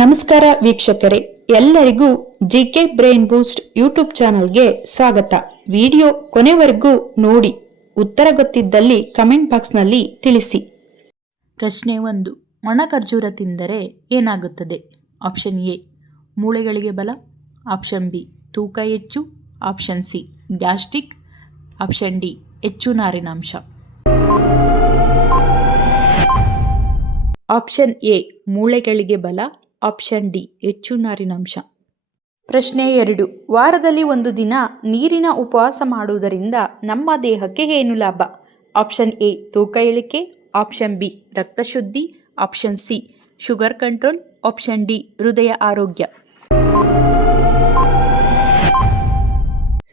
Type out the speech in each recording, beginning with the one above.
ನಮಸ್ಕಾರ ವೀಕ್ಷಕರೇ, ಎಲ್ಲರಿಗೂ G K brain boost YouTube ಚಾನಲ್ಗೆ ಸ್ವಾಗತ. ವಿಡಿಯೋ ಕೊನೆವರೆಗೂ ನೋಡಿ, ಉತ್ತರ ಗೊತ್ತಿದ್ದಲ್ಲಿ ಕಮೆಂಟ್ ಬಾಕ್ಸ್ನಲ್ಲಿ ತಿಳಿಸಿ. ಪ್ರಶ್ನೆ ಒಂದು, ಒಣ ಖರ್ಜೂರ ತಿಂದರೆ ಏನಾಗುತ್ತದೆ? ಆಪ್ಷನ್ ಎ, ಮೂಳೆಗಳಿಗೆ ಬಲ. ಆಪ್ಷನ್ ಬಿ, ತೂಕ ಹೆಚ್ಚು. Option C, gastric. Option D, ಹೆಚ್ಚು ನಾರಿನಾಂಶ. ಆಪ್ಷನ್ ಎ, ಮೂಳೆಗಳಿಗೆ ಬಲ. ಆಪ್ಷನ್ ಡಿ ಹೆಚ್ಚು ನಾರಿನಾಂಶ ಪ್ರಶ್ನೆ ಎರಡು, ವಾರದಲ್ಲಿ ಒಂದು ದಿನ ನೀರಿನ ಉಪವಾಸ ಮಾಡುವುದರಿಂದ ನಮ್ಮ ದೇಹಕ್ಕೆ ಏನು ಲಾಭ? ಆಪ್ಷನ್ ಎ, ತೂಕ ಇಳಿಕೆ, option B ರಕ್ತಶುದ್ಧಿ option C, sugar control, option D, ಹೃದಯ ಆರೋಗ್ಯ.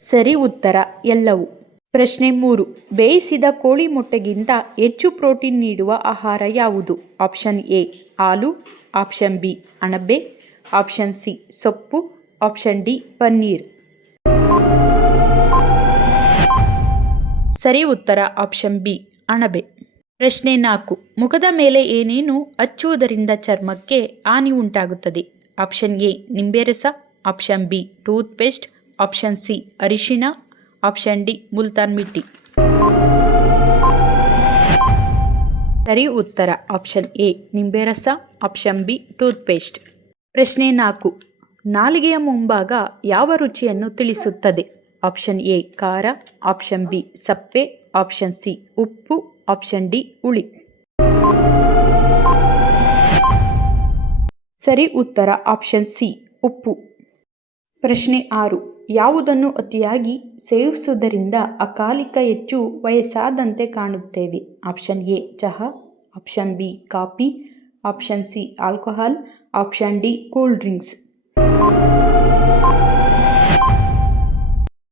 ಸರಿ, ಉತ್ತರ ಎಲ್ಲವೂ. ಪ್ರಶ್ನೆ ಮೂರು, ಬೇಯಿಸಿದ ಕೋಳಿ ಮೊಟ್ಟೆಗಿಂತ ಹೆಚ್ಚು ಪ್ರೋಟೀನ್ ನೀಡುವ ಆಹಾರ ಯಾವುದು? ಆಪ್ಷನ್ ಎ, ಹಾಲು ಆಪ್ಷನ್ ಬಿ ಅಣಬೆ, ಆಪ್ಷನ್ ಸಿ ಸೊಪ್ಪು, ಆಪ್ಷನ್ ಡಿ ಪನ್ನೀರ್. ಸರಿ ಉತ್ತರ ಆಪ್ಷನ್ ಬಿ ಅಣಬೆ. ಪ್ರಶ್ನೆ ನಾಲ್ಕು. ಮುಖದ ಮೇಲೆ ಏನೇನು ಹಚ್ಚುವುದರಿಂದ ಚರ್ಮಕ್ಕೆ ಹಾನಿ ಉಂಟಾಗುತ್ತದೆ? ಆಪ್ಷನ್ ಎ ನಿಂಬೆ ರಸ option B toothpaste option C ಅರಿಶಿಣ, ಆಪ್ಷನ್ ಡಿ ಮುಲ್ತಾನ್ ಮಿಟ್ಟಿ. ಸರಿ ಉತ್ತರ. ಆಪ್ಷನ್ ಎ, ನಿಂಬೆ ರಸ. ಆಪ್ಷನ್ ಬಿ ಟೂತ್ ಪೇಸ್ಟ್ ಪ್ರಶ್ನೆ ನಾಲ್ಕು, ನಾಲಿಗೆಯ ಮುಂಭಾಗ ಯಾವ ರುಚಿಯನ್ನು ತಿಳಿಸುತ್ತದೆ? ಆಪ್ಷನ್ ಎ, ಖಾರ. ಆಪ್ಷನ್ ಬಿ, ಸಪ್ಪೆ. ಆಪ್ಷನ್ ಸಿ, ಉಪ್ಪು. ಆಪ್ಷನ್ ಡಿ, ಹುಳಿ. ಸರಿ ಉತ್ತರ. ಆಪ್ಷನ್ ಸಿ, ಉಪ್ಪು. ಪ್ರಶ್ನೆ ಆರು ಯಾವುದನ್ನು ಅತಿಯಾಗಿ ಸೇವಿಸುವುದರಿಂದ ಅಕಾಲಿಕ ಹೆಚ್ಚು ವಯಸ್ಸಾದಂತೆ ಕಾಣುತ್ತೇವೆ. ಆಪ್ಷನ್ ಎ, ಚಹಾ. Option B, coffee. Option C, alcohol. Option D, cool drinks.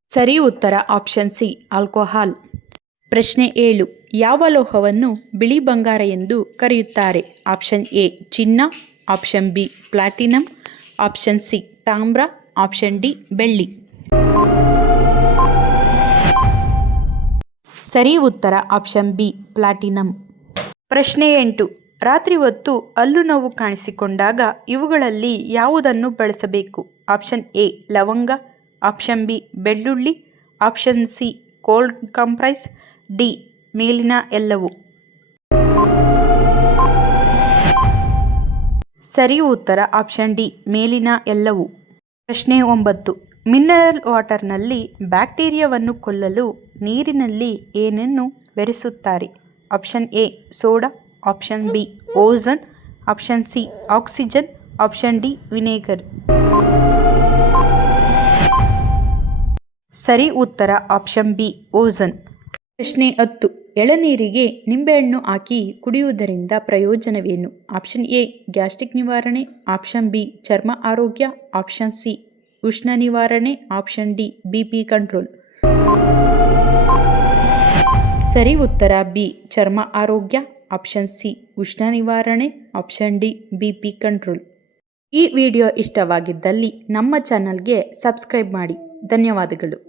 ಸರಿ ಉತ್ತರ, ಆಪ್ಷನ್ ಸಿ, ಆಲ್ಕೋಹಾಲ್. ಪ್ರಶ್ನೆ ಏಳು, ಯಾವ ಲೋಹವನ್ನು ಬಿಳಿ ಬಂಗಾರ ಎಂದು ಕರೆಯುತ್ತಾರೆ? ಆಪ್ಷನ್ ಎ, ಚಿನ್ನ. Option B, platinum. Option C, ತಾಮ್ರ. ಆಪ್ಷನ್ ಡಿ, ಬೆಳ್ಳಿ. ಸರಿ ಉತ್ತರ ಆಪ್ಷನ್ ಬಿ ಪ್ಲಾಟಿನಂ ಪ್ರಶ್ನೆ ಎಂಟು. ರಾತ್ರಿ ಹೊತ್ತು ಹಲ್ಲು ನೋವು ಕಾಣಿಸಿಕೊಂಡಾಗ ಇವುಗಳಲ್ಲಿ ಯಾವುದನ್ನು ಬಳಸಬೇಕು? ಆಪ್ಷನ್ ಎ ಲವಂಗ. ಆಪ್ಷನ್ ಬಿ ಬೆಳ್ಳುಳ್ಳಿ. Option C cold compress D ಮೇಲಿನ ಎಲ್ಲವು. ಸರಿ ಉತ್ತರ ಆಪ್ಷನ್ ಡಿ ಮೇಲಿನ ಎಲ್ಲವು. ಪ್ರಶ್ನೆ ಒಂಬತ್ತು. ಮಿನರಲ್ ವಾಟರ್ನಲ್ಲಿ ಬ್ಯಾಕ್ಟೀರಿಯಾವನ್ನು ಕೊಲ್ಲಲು ನೀರಿನಲ್ಲಿ ಏನನ್ನು ಬೆರೆಸುತ್ತಾರೆ? Option A soda option B ozone option C oxygen option D vinegar ಸರಿ ಉತ್ತರ ಆಪ್ಷನ್ ಬಿ ಓಝನ್ ಪ್ರಶ್ನೆ ಹತ್ತು. ಎಳನೀರಿಗೆ ನಿಂಬೆಹಣ್ಣು ಹಾಕಿ ಕುಡಿಯುವುದರಿಂದ ಪ್ರಯೋಜನವೇನು? ಆಪ್ಷನ್ ಎ ಗ್ಯಾಸ್ಟ್ರಿಕ್ ನಿವಾರಣೆ. ಆಪ್ಷನ್ ಬಿ ಚರ್ಮ ಆರೋಗ್ಯ. ಆಪ್ಷನ್ ಸಿ ಉಷ್ಣ ನಿವಾರಣೆ, option D, B P control. ಸರಿ ಉತ್ತರ ಬಿ, ಚರ್ಮ ಆರೋಗ್ಯ, ಆಪ್ಷನ್ ಸಿ, ಉಷ್ಣ ನಿವಾರಣೆ, option D, B P control. ಈ ವಿಡಿಯೋ ಇಷ್ಟವಾಗಿದ್ದಲ್ಲಿ ನಮ್ಮ ಚಾನಲ್ಗೆ ಸಬ್ಸ್ಕ್ರೈಬ್ ಮಾಡಿ. ಧನ್ಯವಾದಗಳು.